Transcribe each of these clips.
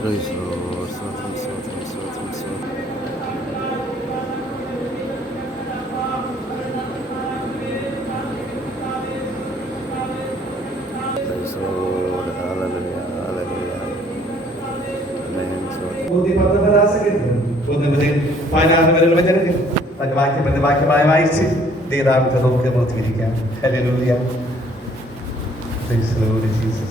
Praise the Lord. Swatram, swatram, swatram, swatram. Praise the Lord. Hallelujah. Hallelujah. Amen. Swatram. വാക്യമായി വായിച്ച് ദൈവത്തെ നമുക്ക് നോക്കിയിരിക്കാം. Hallelujah. Praise the Lord Jesus.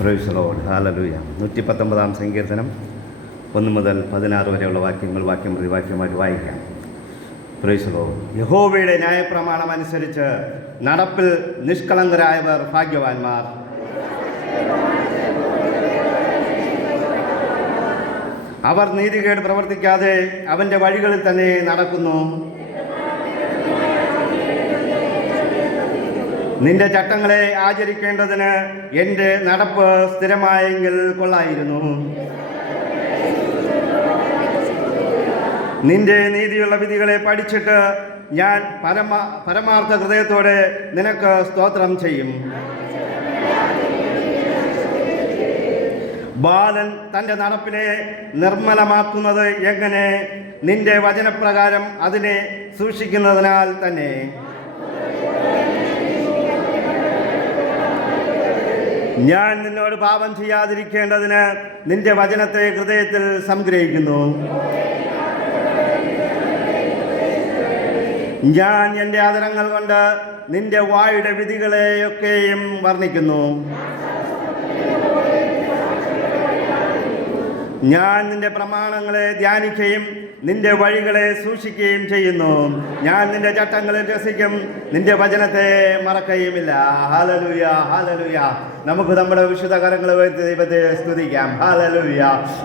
Praise the Lord. Hallelujah. 119 സങ്കീർത്തനം 1 മുതൽ 16 വരെയുള്ള വാക്യങ്ങൾ വാക്യം പ്രതി വാക്യമായിട്ട് വായിക്കാം. Price the Lord. യഹോവയുടെ ന്യായപ്രമാണം അനുസരിച്ച് നടപ്പിൽ നിഷ്കളങ്കരായവർ ഭാഗ്യവാന്മാർ. അവർ നീതികേട് പ്രവർത്തിക്കാതെ അവൻ്റെ വഴികളിൽ തന്നെ നടക്കുന്നു. നിന്റെ ചട്ടങ്ങളെ ആചരിക്കേണ്ടതിന് എൻ്റെ നടപ്പ് സ്ഥിരമായെങ്കിൽ കൊള്ളായിരുന്നു. നിന്റെ നീതിയുള്ള വിധികളെ പഠിച്ചിട്ട് ഞാൻ പരമാർത്ഥ ഹൃദയത്തോടെ നിനക്ക് സ്തോത്രം ചെയ്യും. ബാലൻ തൻ്റെ നടപ്പിനെ നിർമ്മലമാക്കുന്നത് എങ്ങനെ? നിന്റെ വചനപ്രകാരം അതിനെ സൂക്ഷിക്കുന്നതിനാൽ തന്നെ. ഞാൻ നിന്നോട് പാപം ചെയ്യാതിരിക്കേണ്ടതിന് നിന്റെ വചനത്തെ ഹൃദയത്തിൽ സംഗ്രഹിക്കുന്നു. ഞാൻ എൻ്റെ ആദരങ്ങൾ കൊണ്ട് നിന്റെ വായുടെ വിധികളെയൊക്കെയും വർണ്ണിക്കുന്നു. ഞാൻ നിന്റെ പ്രമാണങ്ങളെ ധ്യാനിക്കുകയും നിന്റെ വഴികളെ സൂക്ഷിക്കുകയും ചെയ്യുന്നു. ഞാൻ നിന്റെ ചട്ടങ്ങളിൽ രസിക്കും, നിന്റെ വചനത്തെ മറക്കുകയുമില്ല. ഹല്ലേലൂയ. ഹല്ലേലൂയ. നമുക്ക് നമ്മുടെ വിശുദ്ധ കരങ്ങൾ ഉയർത്തി ദൈവത്തെ സ്തുതിക്കാം. ഹല്ലേലൂയ.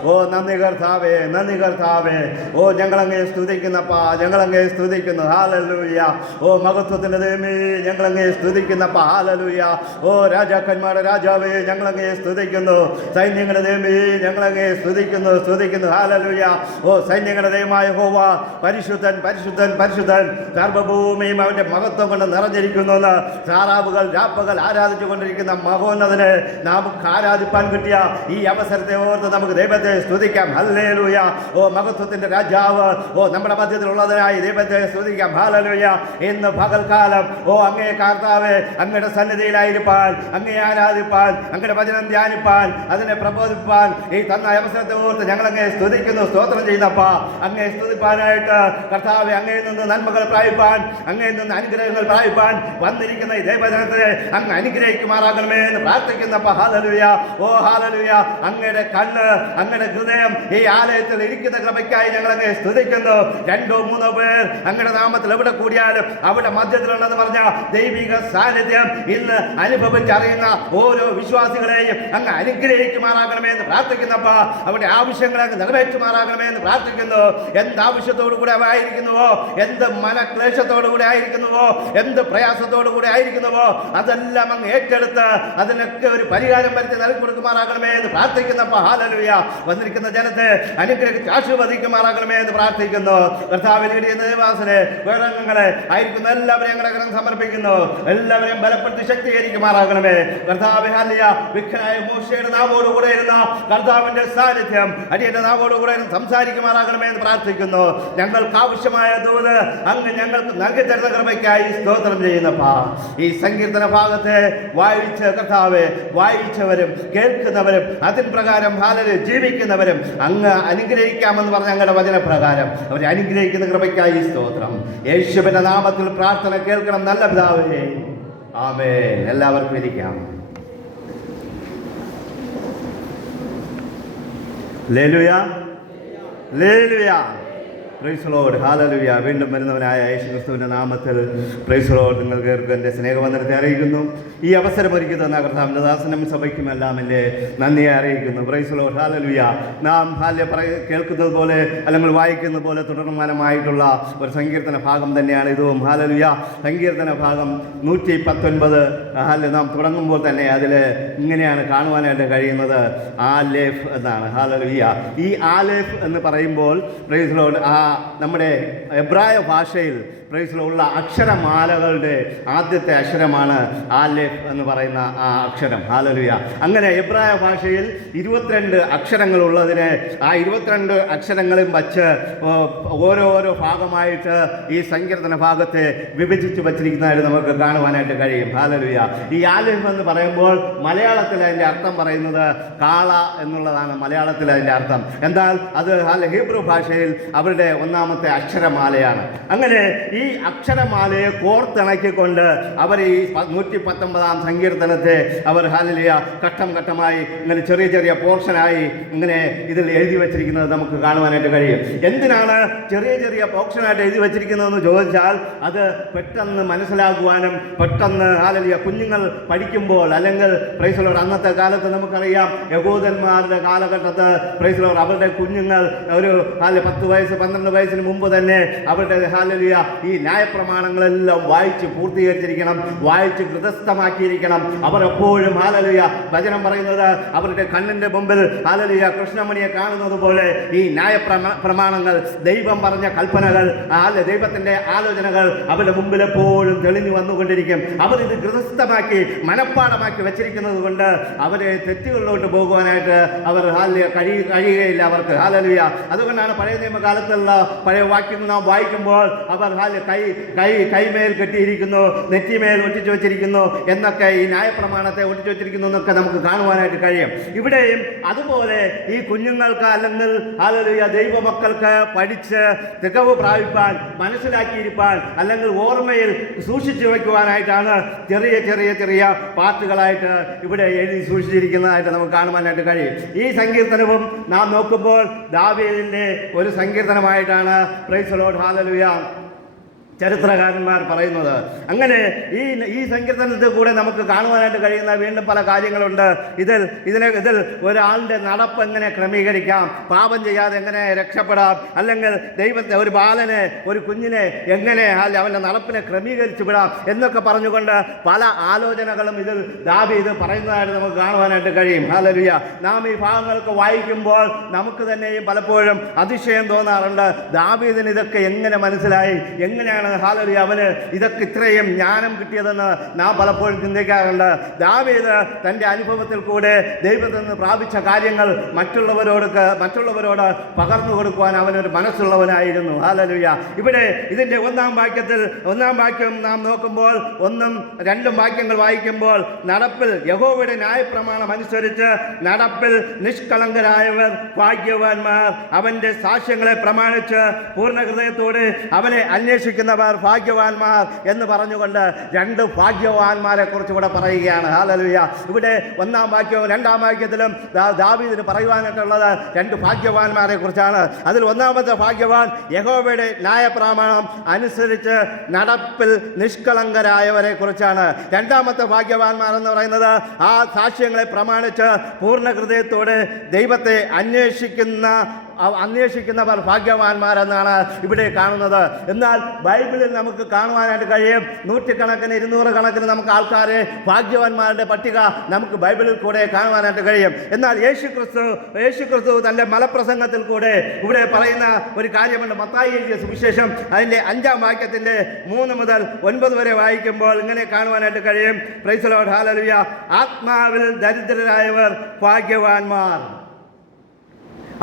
ഓ നന്ദി കർത്താവേ, നന്ദി കർത്താവേ. ഓ ഞങ്ങളങ്ങേ സ്തുതിക്കുന്നപ്പാ, ഞങ്ങളങ്ങേ സ്തുതിക്കുന്നു. ഹല്ലേലൂയ. ഓ മഹത്വത്തിൻ്റെ ദൈവമേ, ഞങ്ങളങ്ങേ സ്തുതിക്കുന്നപ്പാ. ഹല്ലേലൂയ. ഓ രാജാക്കന്മാരുടെ രാജാവേ, ഞങ്ങളങ്ങേ സ്തുതിക്കുന്നു. സൈന്യങ്ങളുടെ ദൈവമേ, ഞങ്ങളങ്ങേ സ്തുതിക്കുന്നു, സ്തുതിക്കുന്നു. ഹല്ലേലൂയ. ഓ സൈന്യങ്ങളുടെ ദൈവമായ യഹോവ പരിശുദ്ധൻ, പരിശുദ്ധൻ, പരിശുദ്ധൻ. സർവ്വഭൂമിയും അവൻ്റെ മഹത്വം കൊണ്ട് നിറഞ്ഞിരിക്കുന്നു എന്ന് താറാവുകൾ രാപ്പകൽ ആരാധിച്ചു കൊണ്ടിരിക്കുന്ന മഹോന്നതനെ നമുക്ക് ആരാധിപ്പാൻ കിട്ടിയ ഈ അവസരത്തെ ഓർത്ത് നമുക്ക് ദൈവത്തെ സ്തുതിക്കാം. ഹല്ലേലൂയ. ഓ മഹത്വത്തിൻ്റെ രാജാവ്, ഓ നമ്മുടെ മധ്യത്തിലുള്ളതിനായി ദൈവത്തെ സ്തുതിക്കാം. ഹല്ലേലൂയ. ഇന്ന് പകൽക്കാലം ഓ അങ്ങേ കർത്താവേ, അങ്ങയുടെ സന്നിധിയിലായിരിക്കാൻ, അങ്ങേ ആരാധിപ്പാൻ, അങ്ങയുടെ വചനം ധ്യാനിപ്പാൻ, അതിനെ പ്രബോധിപ്പാൻ ഈ തന്ന അവസരത്തെ ഓർത്ത് ഞങ്ങളങ്ങേ സ്തുതിക്കുന്നു, സ്തോത്രം ചെയ്യുന്നപ്പാ. അങ്ങേ സ്തുതിപ്പാനായിട്ട് കർത്താവെ, അങ്ങയിൽ നിന്ന് നന്മകൾ പ്രാപിപ്പാൻ, അങ്ങയിൽ നിന്ന് അനുഗ്രഹങ്ങൾ പ്രാപിപ്പാൻ വന്നിരിക്കുന്ന ഈ ദൈവജനത്തെ അങ്ങ് അനുഗ്രഹിക്കുമാറാകണമേ എന്ന് പ്രാർത്ഥിക്കുന്നപ്പ. ഹല്ലേലൂയ. ഓ ഹല്ലേലൂയ. അങ്ങയുടെ കണ്ണ്, അങ്ങയുടെ ഹൃദയം ഈ ആലയത്തിൽ ഇരിക്കുന്ന കൃപയ്ക്കായി ഞങ്ങളങ്ങേ സ്തുതിക്കുന്നു. 2-3 പേർ അങ്ങയുടെ നാമത്തിൽ എവിടെ കൂടിയാലും അവിടെ മധ്യത്തിലുണ്ടെന്ന് പറഞ്ഞ ദൈവിക സാന്നിധ്യം ഇന്ന് അനുഭവിച്ചറിയുന്ന ഓരോ വിശ്വാസികളെയും അങ്ങ് അനുഗ്രഹിക്കുമാറാകണമേ എന്ന് പ്രാർത്ഥിക്കുന്നപ്പ. അവരുടെ ആവശ്യങ്ങളെ അങ്ങ് നിറവേറ്റുമാറാകണമേ എന്ന് പ്രാർത്ഥിക്കുന്നു. എന്താവശ്യത്തോടു കൂടെ ആയിരിക്കുന്നുവോ, എന്ത് മനക്ലേശത്തോടു കൂടെ ആയിരിക്കുന്നുവോ, എന്ത് പ്രയാസത്തോടു കൂടെ ആയിരിക്കുന്നുവോ, അതെല്ലാം അങ്ങ് ഏറ്റെടുത്ത് അതിനൊക്കെ ഒരു പരിഹാരം വരുത്തി നൽകി കൊടുക്കുമാറാകണമേ എന്ന് പ്രാർത്ഥിക്കുന്നപ്പ. ഹല്ലേലൂയ. വന്നിരിക്കുന്ന ജനത്തെ അനുഗ്രഹിച്ച് ആശീർവദിക്കുമാറാകണമേ എന്ന് പ്രാർത്ഥിക്കുന്നു. കർത്താവിൽ ദേവാസനെ വേദങ്ങളെ ആയിരിക്കുന്ന എല്ലാവരെയും ഞങ്ങളുടെ കരം സമർപ്പിക്കുന്നു. എല്ലാവരെയും ബലപ്പെടുത്തി ശക്തീകരിക്കുമാറാകണമേ കർത്താവേ. ഹല്ലേലൂയ. വിഖ്യാനായ മോശയുടെ നാവോടുകൂടെ ഇരുന്ന കർത്താവിന്റെ സാന്നിധ്യം അടിയന്റെ നാവോടുകൂടെ സംസാരിക്കുമാറാകണമേ എന്ന് പ്രാർത്ഥിക്കുന്നു. ഞങ്ങൾക്ക് ആവശ്യമായ ദൂത് അങ്ങ് ഞങ്ങൾക്ക് നൽകി തരുന്ന കൃപയ്ക്കായി സ്തോത്രം ചെയ്യുന്നപ്പാ. ഈ സങ്കീർത്തന ഭാഗത്തെ വായിച്ച് കർത്താവെ, വായിച്ചവരും കേൾക്കുന്നവരും അതിൻ പ്രകാരം ഹാലല് ജീവിക്കുന്നവരും അങ്ങ് അനുഗ്രഹിക്കാമെന്ന് പറഞ്ഞ ഞങ്ങളുടെ വചനപ്രകാരം അവരെ അനുഗ്രഹിക്കുന്ന കൃപയ്ക്കായി സ്തോത്രം. യേശുവിന്റെ നാമത്തിൽ പ്രാർത്ഥന കേൾക്കണം നല്ല പിതാവേ. ആമേൻ. എല്ലാവർക്കും ഇരിക്കാം. ഹല്ലേലൂയ. ഹല്ലേലൂയ. പ്രൈസ് ലോർഡ്, ഹല്ലേലൂയ. വീണ്ടും വരുന്നവനായ യേശു ക്രിസ്തുവിൻ്റെ നാമത്തിൽ പ്രൈസ് ലോർഡ് നിങ്ങൾക്ക് എൻ്റെ സ്നേഹവന്ദനത്തെ അറിയിക്കുന്നു. ഈ അവസരം ഒരുക്കി തന്ന കർത്താവിൻ്റെ ദാസനും സഭയ്ക്കുമെല്ലാം എൻ്റെ നന്ദിയെ അറിയിക്കുന്നു. പ്രൈസ് ലോർഡ്, ഹല്ലേലൂയ. നാം കേൾക്കുന്നത് പോലെ അല്ലെങ്കിൽ വായിക്കുന്നത് പോലെ തുടർമാനമായിട്ടുള്ള ഒരു സങ്കീർത്തന ഭാഗം തന്നെയാണ് ഇതും. ഹല്ലേലൂയ. സങ്കീർത്തന ഭാഗം 119 നാം തുടങ്ങുമ്പോൾ തന്നെ അതിൽ ഇങ്ങനെയാണ് കാണുവാനായിട്ട് കഴിയുന്നത്, ആലേഫ് എന്നാണ്. ഹല്ലേലൂയ. ഈ ആലേഫ് എന്ന് പറയുമ്പോൾ പ്രൈസ് ലോർഡ് നമ്മുടെ എബ്രായ ഭാഷയിൽ പ്രൈസിലുള്ള അക്ഷരമാലകളുടെ ആദ്യത്തെ അക്ഷരമാണ് ആലേഫ് എന്ന് പറയുന്ന ആ അക്ഷരം. ഹല്ലേലൂയ. അങ്ങനെ എബ്രായ ഭാഷയിൽ 22 അക്ഷരങ്ങളുള്ളതിന് ആ 22 അക്ഷരങ്ങളും വച്ച് ഓരോരോ ഭാഗമായിട്ട് ഈ സങ്കീർത്തന ഭാഗത്തെ വിഭജിച്ച് വച്ചിരിക്കുന്നതായിട്ട് നമുക്ക് കാണുവാനായിട്ട് കഴിയും. ഹല്ലേലൂയ. ഈ ആലേഫ് എന്ന് പറയുമ്പോൾ മലയാളത്തിൽ അതിൻ്റെ അർത്ഥം പറയുന്നത് കാള എന്നുള്ളതാണ്. മലയാളത്തിൽ അതിൻ്റെ അർത്ഥം എന്നാൽ അത് ഹീബ്രു ഭാഷയിൽ അവരുടെ ഒന്നാമത്തെ അക്ഷരമാലയാണ്. അങ്ങനെ ഈ അക്ഷരമാലയെ കോർത്തിണക്കിക്കൊണ്ട് അവർ ഈ 119 സങ്കീർത്തനത്തെ അവർ ഹല്ലേലൂയ ഘട്ടം ഘട്ടമായി ഇങ്ങനെ ചെറിയ ചെറിയ പോർഷനായി ഇങ്ങനെ ഇതിൽ എഴുതി വച്ചിരിക്കുന്നത് നമുക്ക് കാണുവാനായിട്ട് കഴിയും. എന്തിനാണ് ചെറിയ ചെറിയ പോർഷനായിട്ട് എഴുതി വച്ചിരിക്കുന്നതെന്ന് ചോദിച്ചാൽ അത് പെട്ടെന്ന് മനസ്സിലാക്കുവാനും പെട്ടെന്ന് ഹല്ലേലൂയ കുഞ്ഞുങ്ങൾ പഠിക്കുമ്പോൾ അല്ലെങ്കിൽ പ്രൈസ് ലോർഡ് അന്നത്തെ കാലത്ത് നമുക്കറിയാം യഹൂദന്മാരുടെ കാലഘട്ടത്ത് പ്രൈസ് ലോർഡ് അവരുടെ കുഞ്ഞുങ്ങൾ ഒരു 10 വയസ്സ് 12 വയസ്സിന് മുമ്പ് തന്നെ അവരുടെ ഹല്ലേലൂയ ഈ ന്യായപ്രമാണങ്ങളെല്ലാം വായിച്ച് പൂർത്തീകരിച്ചിരിക്കണം, വായിച്ച് ഹൃദയസ്ഥമാക്കിയിരിക്കണം. അവർ എപ്പോഴും ഹല്ലേലൂയ വചനം പറയുന്നത് അവരുടെ കണ്ണിൻ്റെ മുമ്പിൽ ഹല്ലേലൂയ കൃഷ്ണമണിയെ കാണുന്നത് പോലെ ഈ പ്രമാണങ്ങൾ ദൈവം പറഞ്ഞ കൽപ്പനകൾ ദൈവത്തിൻ്റെ ആലോചനകൾ അവരുടെ മുമ്പിൽ എപ്പോഴും തെളിഞ്ഞു വന്നുകൊണ്ടിരിക്കും. അവർ ഇത് ഹൃദയസ്ഥമാക്കി മനഃപ്പാടമാക്കി വെച്ചിരിക്കുന്നത് കൊണ്ട് അവരെ തെറ്റുകളിലോട്ട് പോകുവാനായിട്ട് അവർ കഴിയുകയില്ല അവർക്ക്. ഹല്ലേലൂയ. അതുകൊണ്ടാണ് പഴയ നിയമകാലത്തുള്ള പഴയ വാക്യങ്ങൾ നാം വായിക്കുമ്പോൾ അവർ കൈമേൽ കെട്ടിയിരിക്കുന്നു, നെറ്റിമേൽ ഒട്ടിച്ചു വെച്ചിരിക്കുന്നു എന്നൊക്കെ ഈ ന്യായപ്രമാണത്തെ ഒട്ടിച്ചു വെച്ചിരിക്കുന്നു എന്നൊക്കെ നമുക്ക് കാണുവാനായിട്ട് കഴിയും. ഇവിടെയും അതുപോലെ ഈ കുഞ്ഞുങ്ങൾക്ക് അല്ലെങ്കിൽ ഹല്ലേലൂയ ദൈവമക്കൾക്ക് പഠിച്ച് തികവ് പ്രാപിപ്പാൻ, മനസ്സിലാക്കിയിരിക്കാൻ അല്ലെങ്കിൽ ഓർമ്മയിൽ സൂക്ഷിച്ചു വയ്ക്കുവാനായിട്ടാണ് ചെറിയ ചെറിയ ചെറിയ പാട്ടുകളായിട്ട് ഇവിടെ എഴുതി സൂക്ഷിച്ചിരിക്കുന്നതായിട്ട് നമുക്ക് കാണുവാനായിട്ട് കഴിയും. ഈ സങ്കീർത്തനവും നാം നോക്കുമ്പോൾ ദാവീദിൻ്റെ ഒരു സങ്കീർത്തനമായിട്ടാണ് പ്രൈസ് ലോർഡ് ഹല്ലേലൂയ ചരിത്രകാരന്മാർ പറയുന്നത്. അങ്ങനെ ഈ സങ്കീർത്തനത്തിൽ കൂടെ നമുക്ക് കാണുവാനായിട്ട് കഴിയുന്ന വീണ്ടും പല കാര്യങ്ങളുണ്ട്. ഇതിൽ ഒരാളുടെ നടപ്പ് എങ്ങനെ ക്രമീകരിക്കാം, പാപം ചെയ്യാതെ എങ്ങനെ രക്ഷപ്പെടാം, അല്ലെങ്കിൽ ദൈവത്തെ ഒരു ബാലനെ ഒരു കുഞ്ഞിനെ എങ്ങനെ അവൻ്റെ നടപ്പിനെ ക്രമീകരിച്ചു വിടാം എന്നൊക്കെ പറഞ്ഞുകൊണ്ട് പല ആലോചനകളും ഇതിൽ ദാവീദ് പറയുന്നതായിട്ട് നമുക്ക് കാണുവാനായിട്ട് കഴിയും. ഹല്ലേലൂയ. നാം ഈ ഭാഗങ്ങൾക്ക് വായിക്കുമ്പോൾ നമുക്ക് തന്നെയും പലപ്പോഴും അതിശയം തോന്നാറുണ്ട്. ദാവീദിന് ഇതൊക്കെ എങ്ങനെ മനസ്സിലായി, എങ്ങനെയാണ് ഹല്ലേലൂയ അവന് ഇതൊക്കെ ഇത്രയും ജ്ഞാനം കിട്ടിയതെന്ന് നാം പലപ്പോഴും ചിന്തിക്കാറുണ്ട്. ദാവീദ് തൻ്റെ അനുഭവത്തിൽ കൂടെ ദൈവത്തിൽ നിന്ന് പ്രാപിച്ച കാര്യങ്ങൾ മറ്റുള്ളവരോട് പകർന്നു കൊടുക്കുവാൻ അവനൊരു മനസ്സുള്ളവനായിരുന്നു. ഹല്ലേലൂയ. ഇവിടെ ഇതിൻ്റെ ഒന്നാം വാക്യം നാം നോക്കുമ്പോൾ 1ഉം 2ഉം വാക്യങ്ങൾ വായിക്കുമ്പോൾ നടപ്പിൽ യഹോവയുടെ ന്യായപ്രമാണം അനുസരിച്ച് നടപ്പിൽ നിഷ്കളങ്കരായവർ ഭാഗ്യവാന്മാർ, അവൻ്റെ സാക്ഷ്യങ്ങളെ പ്രമാണിച്ച് പൂർണ്ണ ഹൃദയത്തോടെ അവനെ അന്വേഷിക്കുന്നവർ ഭാഗ്യവാന്മാർ എന്ന് പറഞ്ഞുകൊണ്ട് 2 ഭാഗ്യവാന്മാരെ കുറിച്ച് ഇവിടെ പറയുകയാണ്. ഹല്ലേലൂയ. ഇവിടെ 1ആം വാക്യവും 2ആം വാക്യത്തിലും ദാവീദിന് പറയുവാനായിട്ടുള്ളത് 2 ഭാഗ്യവാന്മാരെ കുറിച്ചാണ്. അതിൽ 1ാമത്തെ ഭാഗ്യവാൻ യഹോവയുടെ ന്യായപ്രമാണം അനുസരിച്ച് നടപ്പിൽ നിഷ്കളങ്കരായവരെ കുറിച്ചാണ്. 2ാമത്തെ ഭാഗ്യവാന്മാർ എന്ന് പറയുന്നത് ആ സാക്ഷ്യങ്ങളെ പ്രമാണിച്ച് പൂർണ്ണ ഹൃദയത്തോടെ ദൈവത്തെ അന്വേഷിക്കുന്നവർ ഭാഗ്യവാന്മാരെന്നാണ് ഇവിടെ കാണുന്നത്. എന്നാൽ ബൈബിളിൽ നമുക്ക് കാണുവാനായിട്ട് കഴിയും 100 കണക്കിന് 200 കണക്കിന് നമുക്ക് ആൾക്കാരെ ഭാഗ്യവാന്മാരുടെ പട്ടിക നമുക്ക് ബൈബിളിൽ കൂടെ കാണുവാനായിട്ട് കഴിയും. എന്നാൽ യേശു ക്രിസ്തു തൻ്റെ മലപ്രസംഗത്തിൽ കൂടെ ഇവിടെ പറയുന്ന ഒരു കാര്യമുണ്ട്. മത്തായി എഴുതിയ സുവിശേഷം അതിൻ്റെ 5ആം വാക്യത്തിൻ്റെ 3 മുതൽ 9 വരെ വായിക്കുമ്പോൾ ഇങ്ങനെ കാണുവാനായിട്ട് കഴിയും. പ്രൈസ് ലോർഡ് ഹല്ലേലൂയ. ആത്മാവിൽ ദരിദ്രരായവർ ഭാഗ്യവാന്മാർ.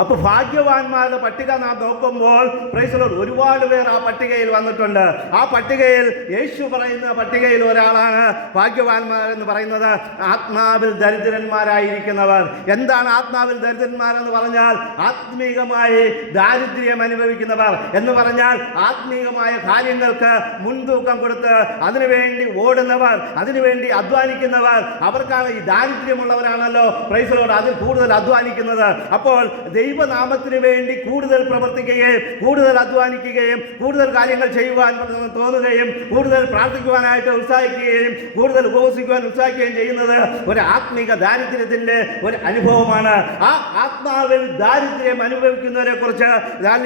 അപ്പോൾ ഭാഗ്യവാന്മാരുടെ പട്ടിക നാം നോക്കുമ്പോൾ പ്രൈസ് ലോർഡ് ഒരുപാട് പേർ ആ പട്ടികയിൽ വന്നിട്ടുണ്ട്. ആ പട്ടികയിൽ യേശു പറയുന്ന പട്ടികയിൽ ഒരാളാണ് ഭാഗ്യവാന്മാർ എന്ന് പറയുന്നത്. ആത്മാവിൽ ദരിദ്രന്മാരായിരിക്കുന്നവർ. എന്താണ് ആത്മാവിൽ ദരിദ്രന്മാരെന്ന് പറഞ്ഞാൽ? ആത്മീകമായി ദാരിദ്ര്യം അനുഭവിക്കുന്നവർ എന്ന് പറഞ്ഞാൽ ആത്മീകമായ കാര്യങ്ങൾക്ക് മുൻതൂക്കം കൊടുത്ത് അതിനുവേണ്ടി ഓടുന്നവർ, അതിനുവേണ്ടി അധ്വാനിക്കുന്നവർ. അവർക്കാണ് ഈ ദാരിദ്ര്യമുള്ളവരാണല്ലോ പ്രൈസ് ലോർഡ് അതിൽ കൂടുതൽ അധ്വാനിക്കുന്നത്. അപ്പോൾ ദൈവനാമത്തിന് വേണ്ടി കൂടുതൽ പ്രവർത്തിക്കുകയും കൂടുതൽ അധ്വാനിക്കുകയും കൂടുതൽ കാര്യങ്ങൾ ചെയ്യുവാൻ തോന്നുകയും കൂടുതൽ പ്രാർത്ഥിക്കുവാനായിട്ട് ഉത്സാഹിക്കുകയും കൂടുതൽ ഉപവസിക്കുവാൻ ഉത്സാഹിക്കുകയും ചെയ്യുന്നത് ഒരു ആത്മീക ദാരിദ്ര്യത്തിന്റെ ഒരു അനുഭവമാണ്. ആ ആത്മാവിൽ ദാരിദ്ര്യം അനുഭവിക്കുന്നവരെ കുറിച്ച്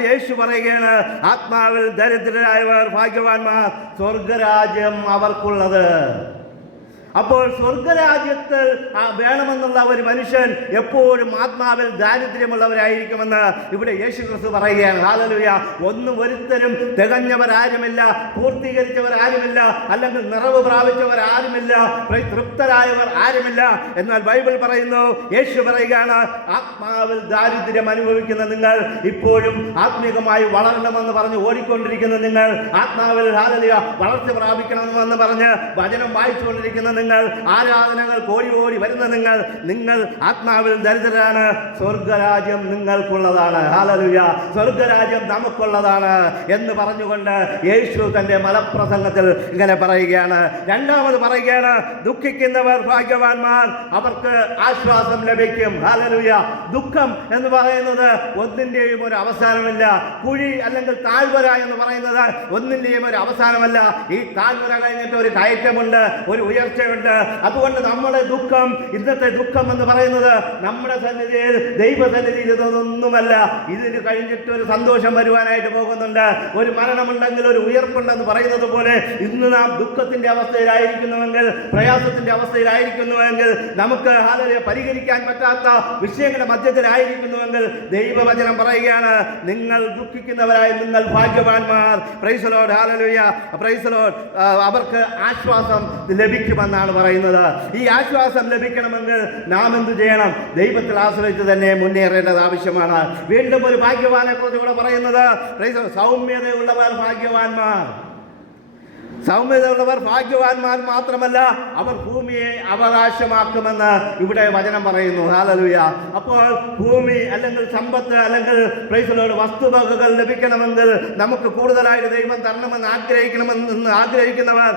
യേശു പറയുകയാണ്, ആത്മാവിൽ ദരിദ്രരായവർ ഭാഗ്യവാന്മാർ, സ്വർഗരാജ്യം അവർക്കുള്ളത്. അപ്പോൾ സ്വർഗരാജ്യത്തിൽ വേണമെന്നുള്ള ഒരു മനുഷ്യൻ എപ്പോഴും ആത്മാവിൽ ദാരിദ്ര്യമുള്ളവരായിരിക്കുമെന്ന് ഇവിടെ യേശു ക്രിസ്തു പറയുകയാണ്. ഹല്ലേലൂയ. ഒന്നും ഒരുത്തരും തികഞ്ഞവരാരുമില്ല, പൂർത്തീകരിച്ചവരാരുമില്ല, അല്ലെങ്കിൽ നിറവ് പ്രാപിച്ചവരാരുമില്ല, തൃപ്തരായവർ ആരുമില്ല. എന്നാൽ ബൈബിൾ പറയുന്നു, യേശു പറയുകയാണ്, ആത്മാവിൽ ദാരിദ്ര്യം അനുഭവിക്കുന്ന നിങ്ങൾ, ഇപ്പോഴും ആത്മീകമായി വളരണമെന്ന് പറഞ്ഞ് ഓടിക്കൊണ്ടിരിക്കുന്ന നിങ്ങൾ, ആത്മാവിൽ ഹല്ലേലൂയ വളർച്ച പ്രാപിക്കണമെന്ന് പറഞ്ഞ് വചനം വായിച്ചുകൊണ്ടിരിക്കുന്ന നിങ്ങൾ, ആരാധനകൾ കോടി കോടി വരുന്ന നിങ്ങൾ ആത്മാവിൽ ദരിദ്രരാണ്. സ്വർഗരാജ്യം നിങ്ങൾക്കുള്ളതാണ്. ഹല്ലേലൂയ. സ്വർഗരാജ്യം നമുക്കുള്ളതാണ് എന്ന് പറഞ്ഞുകൊണ്ട് യേശു തന്റെ മലപ്രസംഗത്തിൽ ഇങ്ങനെ പറയുകയാണ്. രണ്ടാമത് പറയുകയാണ്, ദുഃഖിക്കുന്നവർ ഭാഗ്യവാന്മാർ, അവർക്ക് ആശ്വാസം ലഭിക്കും. ഹല്ലേലൂയ. ദുഃഖം എന്ന് പറയുന്നത് ഒന്നിന്റെയും ഒരു അവസാനമില്ല. കുഴി അല്ലെങ്കിൽ താഴ്വര എന്ന് പറയുന്നത് ഒന്നിന്റെയും ഒരു അവസാനമല്ല. ഈ താഴ്വര കഴിഞ്ഞിട്ട് ഒരു കയറ്റമുണ്ട്, ഒരു ഉയർച്ചയുണ്ട്. അതുകൊണ്ട് നമ്മുടെ ദുഃഖം, ഇന്നത്തെ ദുഃഖം എന്ന് പറയുന്നത് നമ്മുടെ സന്നിധിയിൽ, ദൈവസന്നിധിയിൽ ഇതൊന്നുമല്ല. ഇതിന് കഴിഞ്ഞിട്ട് ഒരു സന്തോഷം വരുവാനായിട്ട് പോകുന്നുണ്ട്. ഒരു മരണമുണ്ടെങ്കിൽ ഒരു ഉയർപ്പുണ്ടെന്ന് പറയുന്നത് പോലെ ഇന്ന് നാം ദുഃഖത്തിന്റെ അവസ്ഥയിലായിരിക്കുന്നുവെങ്കിൽ, പ്രയാസത്തിന്റെ അവസ്ഥയിലായിരിക്കുന്നുവെങ്കിൽ, നമുക്ക് പരിഹരിക്കാൻ പറ്റാത്ത വിഷയങ്ങളുടെ മധ്യത്തിലായിരിക്കുന്നുവെങ്കിൽ, ദൈവവചനം പറയുകയാണ്, നിങ്ങൾ ദുഃഖിക്കുന്നവരായി നിങ്ങൾ ഭാഗ്യവാന്മാർ. Price the Lord. Hallelujah. Price the Lord. അവർക്ക് ആശ്വാസം ലഭിക്കുമെന്നാണ് പറയുന്നത്. ഈ ആശ്വാസം ലഭിക്കണമെങ്കിൽ നാം എന്ത് ചെയ്യണം? ദൈവത്തിൽ ആശ്രയിച്ച് തന്നെ മുന്നേറേണ്ടത് ആവശ്യമാണ്. വീണ്ടും ഒരു ഭാഗ്യവാനെ കുറിച്ച് ഇവിടെ പറയുന്നത്, സൗമ്യതയുള്ളവർ ഭാഗ്യവാന്മാർ. സൗമ്യതയുള്ളവർ ഭാഗ്യവാന്മാർ മാത്രമല്ല, അവർ ഭൂമിയെ അവകാശമാക്കുമെന്ന് ഇവിടെ വചനം പറയുന്നു. ഹല്ലേലൂയ. അപ്പോൾ ഭൂമി അല്ലെങ്കിൽ സമ്പത്ത് അല്ലെങ്കിൽ പ്രൈസിലോട് വസ്തുവകകൾ ലഭിക്കണമെങ്കിൽ നമുക്ക് കൂടുതലായിട്ട് ദൈവം തരണമെന്ന് ആഗ്രഹിക്കുന്നവർ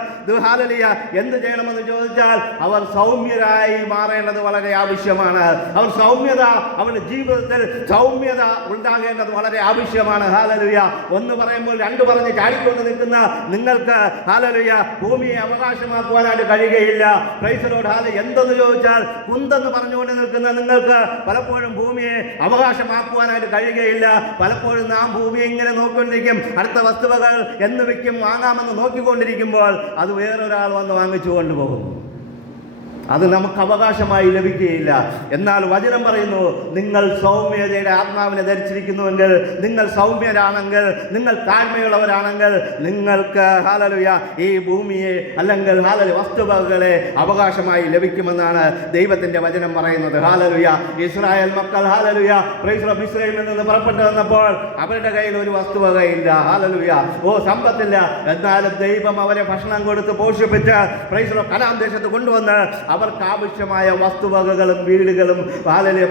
ഹല്ലേലൂയ എന്ത് ചെയ്യണമെന്ന് ചോദിച്ചാൽ, അവർ സൗമ്യരായി മാറേണ്ടത് വളരെ ആവശ്യമാണ്. അവർ സൗമ്യത, അവരുടെ ജീവിതത്തിൽ സൗമ്യത ഉണ്ടാകേണ്ടത് വളരെ ആവശ്യമാണ്. ഹല്ലേലൂയ. ഒന്ന് പറയുമ്പോൾ രണ്ട് പറഞ്ഞ് ചാടിക്കൊണ്ട് നിൽക്കുന്ന നിങ്ങൾക്ക് ഹല്ലേലൂയ ഭൂമിയെ അവകാശമാക്കുവാനായിട്ട് കഴിയുകയില്ല. Price the Lord. ഹല്ലേലൂയ. എന്തെന്ന് ചോദിച്ചാൽ, കുന്തെന്ന് പറഞ്ഞുകൊണ്ട് നിൽക്കുന്ന നിങ്ങൾക്ക് പലപ്പോഴും ഭൂമിയെ അവകാശമാക്കുവാനായിട്ട് കഴിയുകയില്ല. പലപ്പോഴും നാം ഭൂമിയെ ഇങ്ങനെ നോക്കിക്കൊണ്ടിരിക്കും. അടുത്ത വസ്തുവകൾ എന്ന് വയ്ക്കും വാങ്ങാമെന്ന് നോക്കിക്കൊണ്ടിരിക്കുമ്പോൾ അത് വേറൊരാൾ വന്ന് വാങ്ങിച്ചു കൊണ്ടുപോകും. അത് നമുക്ക് അവകാശമായി ലഭിക്കുകയില്ല. എന്നാൽ വചനം പറയുന്നു, നിങ്ങൾ സൗമ്യതയുടെ ആത്മാവിനെ ധരിച്ചിരിക്കുന്നുവെങ്കിൽ, നിങ്ങൾ സൗമ്യരാണെങ്കിൽ, നിങ്ങൾ താഴ്മയുള്ളവരാണെങ്കിൽ, നിങ്ങൾക്ക് ഹല്ലേലൂയ ഈ ഭൂമിയെ അല്ലെങ്കിൽ ഹല്ലേലൂയ വസ്തുവകകളെ അവകാശമായി ലഭിക്കുമെന്നാണ് ദൈവത്തിന്റെ വചനം പറയുന്നത്. ഹല്ലേലൂയ. ഇസ്രായേൽ മക്കൾ ഹല്ലേലൂയ മിസ്രയീമിൽ നിന്ന് പുറപ്പെട്ടു വന്നപ്പോൾ അവരുടെ കയ്യിൽ ഒരു വസ്തുവകയില്ല. ഹല്ലേലൂയ. സമ്പത്തില്ല. എന്നാലും ദൈവം അവരെ ഭക്ഷണം കൊടുത്ത് പോഷിപ്പിച്ച് കനാൻ ദേശത്ത് കൊണ്ടുവന്ന് അവർക്ക് ആവശ്യമായ വസ്തുവകകളും വീടുകളും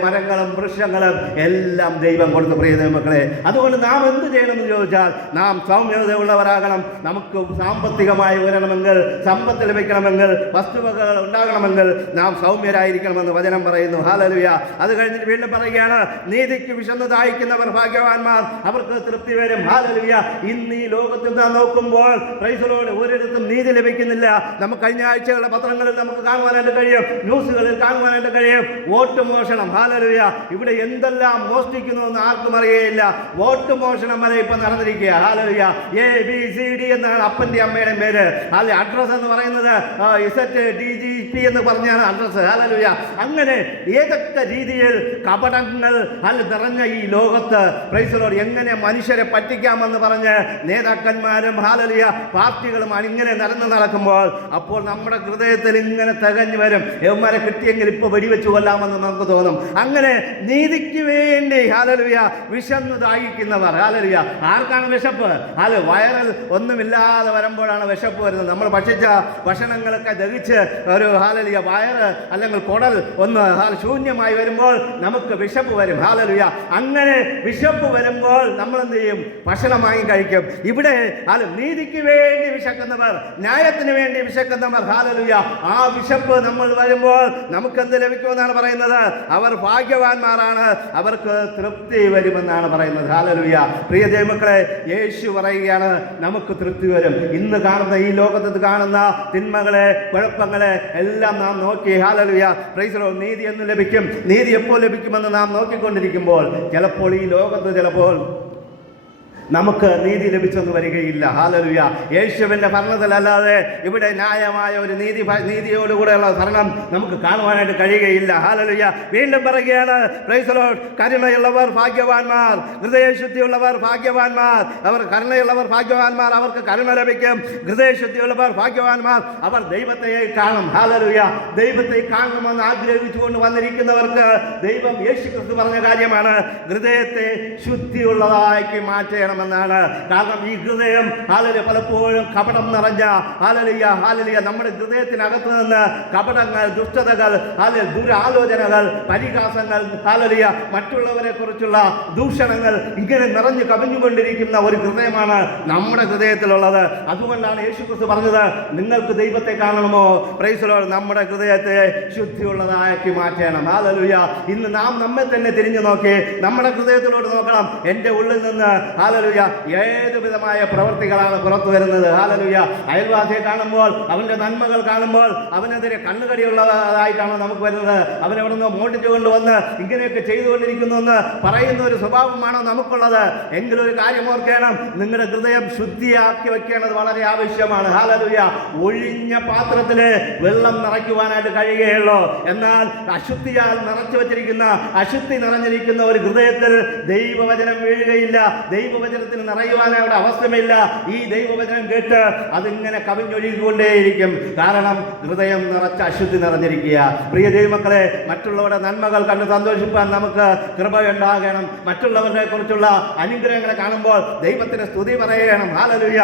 മരങ്ങളും വൃക്ഷങ്ങളും എല്ലാം ദൈവം കൊടുത്ത് പ്രിയ ദൈവമക്കളെ. അതുകൊണ്ട് നാം എന്ത് ചെയ്യണമെന്ന് ചോദിച്ചാൽ, നാം സൗമ്യതയുള്ളവരാകണം. നമുക്ക് സാമ്പത്തികമായി ഉയരണമെങ്കിൽ, സമ്പത്ത് ലഭിക്കണമെങ്കിൽ, വസ്തുവകകൾ ഉണ്ടാകണമെങ്കിൽ നാം സൗമ്യരായിരിക്കണമെന്ന് വചനം പറയുന്നു. ഹല്ലേലൂയ. അത് കഴിഞ്ഞിട്ട് വീണ്ടും പറയുകയാണ്, നീതിക്ക് വിശന്ന് ദാഹിക്കുന്നവർ ഭാഗ്യവാന്മാർ, അവർക്ക് തൃപ്തി വരും. ഹല്ലേലൂയ. ഇന്ന് ഈ ലോകത്തിൽ നാം നോക്കുമ്പോൾ പ്രൈസ് ദി ലോർഡ് ഒരിടത്തും നീതി ലഭിക്കുന്നില്ല. നമുക്ക് കഴിഞ്ഞ ആഴ്ചകളുടെ പത്രങ്ങളിൽ നമുക്ക് കാണുവാനായിട്ട് കഴിയും, ന്യൂസുകളിൽ കാണുവാനായിട്ട് കഴിയും. വോട്ട് മോഷണം. ഹല്ലേലൂയ. ഇവിടെ എന്തെല്ലാം മോഷ്ടിക്കുന്നു എന്ന് ആർക്കും അറിയുകയില്ല. വോട്ട് മോഷണം വരെ ഇപ്പൊ നടന്നിരിക്കുക. ഹല്ലേലൂയ. ABCD എന്നാണ് അപ്പന്റെ അമ്മയുടെ പേര്. അല്ലെ അഡ്രസ് എന്ന് പറയുന്നത് ZDGP എന്ന് പറഞ്ഞാണ് അഡ്രസ്. ഹല്ലേലൂയ. അങ്ങനെ ഏതൊക്കെ രീതിയിൽ കപടങ്ങൾ നിറഞ്ഞ ഈ ലോകത്ത് പ്രൈസ് ദി ലോർഡ് എങ്ങനെ മനുഷ്യരെ പറ്റിക്കാമെന്ന് പറഞ്ഞ് നേതാക്കന്മാരും ഹല്ലേലൂയ പാർട്ടികളും ഇങ്ങനെ നടക്കുമ്പോൾ, അപ്പോൾ നമ്മുടെ ഹൃദയത്തിൽ ഇങ്ങനെ തികഞ്ഞു വരും, യവന്മാരെ കിട്ടിയെങ്കിൽ ഇപ്പൊ വെടിവെച്ച് കൊല്ലാമെന്ന് നമുക്ക് തോന്നും. അങ്ങനെ നീതിക്ക് വേണ്ടി ഹല്ലേലൂയ വിശന്നു ദാഹിക്കുന്നവർ. ഹല്ലേലൂയ. ആർക്കാണ് വിശപ്പ്? വയറിൽ ഒന്നുമില്ലാതെ വരുമ്പോഴാണ് വിശപ്പ് വരുന്നത്. നമ്മൾ ഭക്ഷിച്ച ഭക്ഷണങ്ങളൊക്കെ ദഹിച്ച് ഒരു ഹാലലുയ വയറ് അല്ലെങ്കിൽ കുടൽ ഒന്ന് ശൂന്യമായി വരുമ്പോൾ നമുക്ക് വിശപ്പ് വരും. ഹാലലുയ അങ്ങനെ വിശപ്പ് വരുമ്പോൾ നമ്മൾ എന്ത് ചെയ്യും? ഭക്ഷണം വാങ്ങി കഴിക്കും. ഇവിടെ നീതിക്ക് വേണ്ടി വിശക്കുന്നവർ, ന്യായത്തിന് വേണ്ടി വിശക്കുന്നവർ, ഹാലലുയ ആ വിശപ്പ് നമ്മൾ വരുമ്പോൾ നമുക്ക് എന്ത് ലഭിക്കുമെന്നാണ് പറയുന്നത്? അവർ ഭാഗ്യവാന്മാരാണ്, അവർക്ക് തൃപ്തി വരുമെന്നാണ് പറയുന്നത്. ഹാലലുയ പ്രിയ ദൈവമക്കളെ, യേശു പറയുകയാണ് നമുക്ക് തൃപ്തി വരും. ഇന്ന് കാണുന്ന ഈ ലോകത്ത് കാണുന്ന തിന്മകളെ, കുഴപ്പങ്ങളെ എല്ലാം നാം നോക്കി, ഹാലലുയ പ്രൈസ് ദി ലോർഡ്, നീതി എന്ന് ലഭിക്കും, നീതി എപ്പോൾ ലഭിക്കുമെന്ന് നാം നോക്കിക്കൊണ്ടിരിക്കുമ്പോൾ ചിലപ്പോൾ ഈ ലോകത്ത് ചിലപ്പോൾ നമുക്ക് നീതി ലഭിച്ചെന്ന് വരികയില്ല. ഹാലലുയ യേശുവിൻ്റെ ഭരണത്തിലല്ലാതെ ഇവിടെ ന്യായമായ ഒരു നീതിയോടുകൂടെയുള്ള ഭരണം നമുക്ക് കാണുവാനായിട്ട് കഴിയുകയില്ല. ഹാലലുയ വീണ്ടും പറയുകയാണ് പ്രൈസ് ദി ലോർഡ്, കരുണയുള്ളവർ ഭാഗ്യവാന്മാർ, ഹൃദയശുദ്ധിയുള്ളവർ ഭാഗ്യവാന്മാർ, അവർ കരുണയുള്ളവർ ഭാഗ്യവാന്മാർ, അവർക്ക് കരുണ ലഭിക്കും. ഹൃദയശുദ്ധിയുള്ളവർ ഭാഗ്യവാന്മാർ, അവർ ദൈവത്തെ കാണും. ഹാലലുയ ദൈവത്തെ കാണണമെന്ന് ആഗ്രഹിച്ചുകൊണ്ട് വന്നിരിക്കുന്നവർക്ക് ദൈവം യേശു ക്രിസ്തു പറഞ്ഞ കാര്യമാണ്, ഹൃദയത്തെ ശുദ്ധിയുള്ളതാക്കി മാറ്റണം എന്നാണ്. കാരണം ഈ ഹൃദയം ഹാലലുയ പലപ്പോഴും കപടം നിറഞ്ഞ, ഹാലലുയ നമ്മുടെ ഹൃദയത്തിനകത്ത് നിന്ന് കപടങ്ങൾ, ദുഷ്ടതകൾ, ദുരാലോചനകൾ, പരിഹാസങ്ങൾ, ഹാലലുയ മറ്റുള്ളവരെ കുറിച്ചുള്ള ദൂഷണങ്ങൾ ഇങ്ങനെ നിറഞ്ഞു കവിഞ്ഞുകൊണ്ടിരിക്കുന്ന ഒരു ഹൃദയമാണ് നമ്മുടെ ഹൃദയത്തിലുള്ളത്. അതുകൊണ്ടാണ് യേശുക്രിസ്തു പറഞ്ഞത്, നിങ്ങൾക്ക് ദൈവത്തെ കാണണമോ? പ്രൈസ് ദി ലോർഡ്, നമ്മുടെ ഹൃദയത്തെ ശുദ്ധിയുള്ളതാക്കി മാറ്റണം. ഹാലലുയ ഇന്ന് നാം നമ്മെ തന്നെ തിരിഞ്ഞു നോക്കി നമ്മുടെ ഹൃദയത്തിലോട്ട് നോക്കണം. എൻ്റെ ഉള്ളിൽ നിന്ന് ഹാലലുയ ഏത് വിധമായ പ്രവൃത്തികളാണ് പുറത്തു വരുന്നത്? ഹാലലുയ അയൽവാസിയെ കാണുമ്പോൾ, അവന്റെ നന്മകൾ കാണുമ്പോൾ അവനെതിരെ കണ്ണുകടിയുള്ളതായിട്ടാണ് നമുക്ക് വരുന്നത്. അവനെവിടെ നിന്ന് മോട്ടിച്ചു കൊണ്ടുവന്ന് ഇങ്ങനെയൊക്കെ ചെയ്തുകൊണ്ടിരിക്കുന്നു എന്ന് പറയുന്ന ഒരു സ്വഭാവമാണോ നമുക്കുള്ളത്? എങ്കിലും ഒരു കാര്യം ഓർക്കണം, നിങ്ങളുടെ ഹൃദയം ശുദ്ധിയാക്കി വെക്കേണ്ടത് വളരെ ആവശ്യമാണ്. ഹാലലുയ ഒഴിഞ്ഞ പാത്രത്തില് വെള്ളം നിറയ്ക്കുവാനായിട്ട് കഴിയുകയുള്ളൂ. എന്നാൽ അശുദ്ധിയാൽ നിറച്ചു വെച്ചിരിക്കുന്ന, അശുദ്ധി നിറഞ്ഞിരിക്കുന്ന ഒരു ഹൃദയത്തിൽ ദൈവവചനം വീഴുകയില്ല, ദൈവവചനത്തിന് നിറയുവാനവിടെ അവസരമില്ല. ഈ ദൈവവചനം കേട്ട് അതിങ്ങനെ കവിഞ്ഞൊഴുകിക്കൊണ്ടേയിരിക്കും. കാരണം ഹൃദയം നിറച്ച അശുദ്ധി നിറഞ്ഞിരിക്കുക. പ്രിയ ദൈവമക്കളെ, മറ്റുള്ളവരുടെ നന്മകൾ കണ്ട് സന്തോഷിപ്പാൻ നമുക്ക് കൃപയുണ്ടാകണം. മറ്റുള്ളവരെ കുറിച്ചുള്ള അനുഗ്രഹങ്ങളെ കാണുമ്പോൾ ദൈവത്തിന് സ്തുതി പറയണം. ഹാലലുയ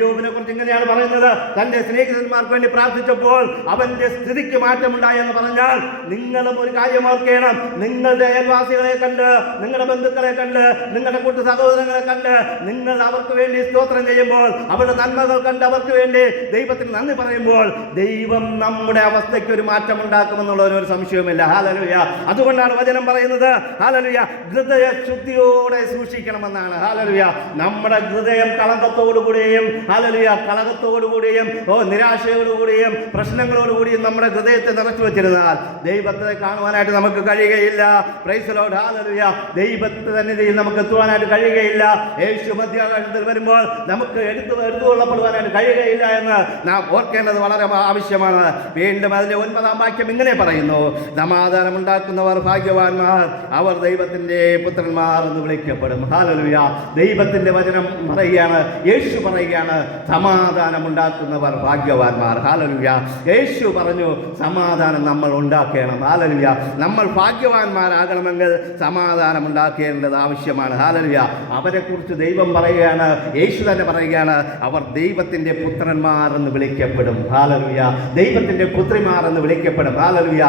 യോബിനെ കുറിച്ച് ഇങ്ങനെയാണ് പറയുന്നത്, തന്റെ സ്നേഹിതന്മാർക്ക് വേണ്ടി പ്രാർത്ഥിച്ചപ്പോൾ അവന്റെ സ്ഥിതിക്ക് മാറ്റമുണ്ടായെന്ന് പറഞ്ഞാൽ നിങ്ങളും ഒരു കാര്യം ഓർക്കണം. നിങ്ങളുടെ അയൽവാസികളെ കണ്ട്, നിങ്ങളുടെ ബന്ധുക്കളെ കണ്ട്, നിങ്ങളുടെ കൂട്ടു സഹോദരങ്ങളെ കണ്ട് നിങ്ങൾ അവർക്ക് വേണ്ടി സ്തോത്രം ചെയ്യുമ്പോൾ, അവരുടെ നന്മകൾ കണ്ട് അവർക്ക് വേണ്ടി ദൈവത്തിന് നന്ദി പറയുമ്പോൾ ദൈവം നമ്മുടെ അവസ്ഥയ്ക്ക് ഒരു മാറ്റം ഉണ്ടാക്കുമെന്നുള്ള ഒരു സംശയവുമില്ല. ഹാലലുയ അതുകൊണ്ടാണ് വചനം പറയുന്നത്, ഹാലലുയ ഹൃദയ ശുദ്ധിയോടെ സൂക്ഷിക്കണമെന്നാണ്. ഹാലലുയ നമ്മുടെ ഹൃദയം കളങ്കത്തോടുകൂടിയും, ഹാലലുയ കളകത്തോടുകൂടിയും നിരാശയോടുകൂടിയും പ്രശ്നങ്ങളോടുകൂടിയും നമ്മുടെ ഹൃദയത്തെ നിറച്ചു വെച്ചിരുന്നാൽ ദൈവത്തെ കാണുവാനായിട്ട് നമുക്ക് കഴിയുകയില്ല. പ്രൈസ് ദി ലോർഡ്, ഹാലലുയ ദൈവത്തെ സന്നിധിയിൽ നമുക്ക് എത്തുവാനായിട്ട് കഴിയുകയില്ല. യേശു മധ്യാകാശത്തിൽ വരുമ്പോൾ നമുക്ക് എടുത്തുകൊള്ളപ്പെടുവാനായിട്ട് കഴിയുകയില്ല എന്ന് നാം ഓർക്കേണ്ടത് വളരെ ആവശ്യമാണ്. വീണ്ടും അതിന്റെ 9-ാം വാക്യം ഇങ്ങനെ പറയുന്നു, സമാധാനം ഉണ്ടാക്കുന്നവർ ഭാഗ്യവാന്മാർ, അവർ ദൈവത്തിന്റെ പുത്രന്മാർ എന്ന് വിളിക്കപ്പെടും. ഹാലലുയ ദൈവത്തിന്റെ വചനം പറയുകയാണ്, യേശു പറയുകയാണ്, സമാധാനം ഉണ്ടാക്കുന്നവർ ഭാഗ്യവാന്മാർ. ഹാലലുയ യേശു പറഞ്ഞു സമാധാനം നമ്മൾ ഉണ്ടാക്കണം. ഹാലലുയ നമ്മൾ ഭാഗ്യവാന്മാരാകണമെങ്കിൽ സമാധാനം ഉണ്ടാക്കേണ്ടത് ആവശ്യമാണ്. ഹാലലുയ അവരെ കുറിച്ച് ദൈവം പറയുകയാണ്, യേശു തന്നെ പറയുകയാണ്, അവർ ദൈവത്തിന്റെ പുത്രന്മാർ എന്ന് വിളിക്കപ്പെടും. ഹാലലുയ ദൈവത്തിന്റെ പുത്രിമാർ എന്ന് വിളിക്കപ്പെടും. ഹാലലുയ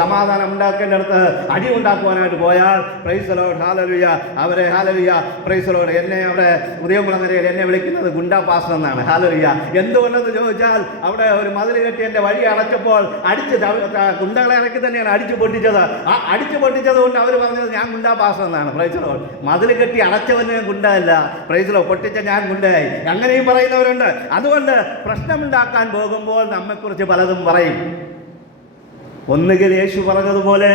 സമാധാനം ഉണ്ടാക്കേണ്ടടുത്ത് അടി ഉണ്ടാക്കുവാനായിട്ട് പോയാൽ പ്രൈസ് ദി ലോർഡ്, ഹാലലുയ അവരെ ഹാലലുയ പ്രൈസ് ദി ലോർഡ് എന്നെ അവിടെ ഉദയകുളങ്ങരയിൽ എന്നെ വിളിക്കുന്നത് ഗുണ്ടാ പാസ്റ്റർ എന്നാണ്. ഹാലലുയ എന്തുകൊണ്ടെന്ന് ചോദിച്ചാൽ അവിടെ ഒരു മതിൽ കെട്ടി എൻ്റെ വഴി അടച്ചപ്പോൾ ഗുണ്ടകളെ ഇറക്കി തന്നെയാണ് അടിച്ചു പൊട്ടിച്ചത്. ആ അടിച്ചു പൊട്ടിച്ചത് കൊണ്ട് അവർ പറഞ്ഞത് ഞാൻ ഗുണ്ടാ പാസ്റ്റർ എന്നാണ്. പ്രൈസ് ദി ലോർഡ് മതിൽ കെട്ടി അടച്ചവന് ഗുണ്ടയല്ല, പ്രൈസ് ദി ലോർഡ് പൊട്ടിച്ച ഞാൻ ഗുണ്ടയായി, അങ്ങനെയും പറയുന്നവരുണ്ട്. അതുകൊണ്ട് പ്രശ്നമുണ്ടാക്കാൻ പോകുമ്പോൾ നമ്മെക്കുറിച്ച് പലതും പറയും. ഒന്നുകിൽ യേശു പറഞ്ഞതുപോലെ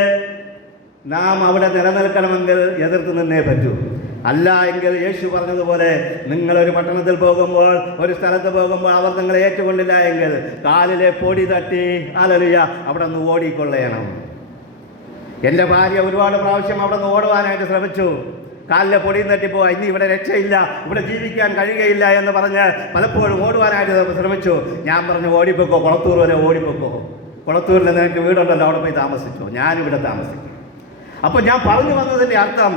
നാം അവിടെ നിലനിൽക്കണമെങ്കിൽ എതിർത്ത് നിന്നേ പറ്റൂ. അല്ല എങ്കിൽ യേശു പറഞ്ഞതുപോലെ നിങ്ങളൊരു പട്ടണത്തിൽ പോകുമ്പോൾ, ഒരു സ്ഥലത്ത് പോകുമ്പോൾ അവർ നിങ്ങളെ ഏറ്റുകൊണ്ടില്ല എങ്കിൽ കാലിലെ പൊടി തട്ടി ഹല്ലേലൂയ അവിടെ നിന്ന് ഓടിക്കൊള്ളയണം. എൻ്റെ ഭാര്യ ഒരുപാട് പ്രാവശ്യം അവിടെ നിന്ന് ഓടുവാനായിട്ട് ശ്രമിച്ചു. കാലിലെ പൊടിയും തട്ടിപ്പോവാ, ഇനി ഇവിടെ രക്ഷയില്ല, ഇവിടെ ജീവിക്കാൻ കഴിയുകയില്ല എന്ന് പറഞ്ഞ് പലപ്പോഴും ഓടുവാനായിട്ട് ശ്രമിച്ചു. ഞാൻ പറഞ്ഞു ഓടിപ്പോക്കോ, കുളത്തൂർ വരെ ഓടിപ്പോക്കോ, കുളത്തൂരിൽ നിനക്ക് വീടുണ്ടല്ലോ അവിടെ പോയി താമസിച്ചോ, ഞാനിവിടെ താമസിക്കും. അപ്പോൾ ഞാൻ പറഞ്ഞു വന്നതിൻ്റെ അർത്ഥം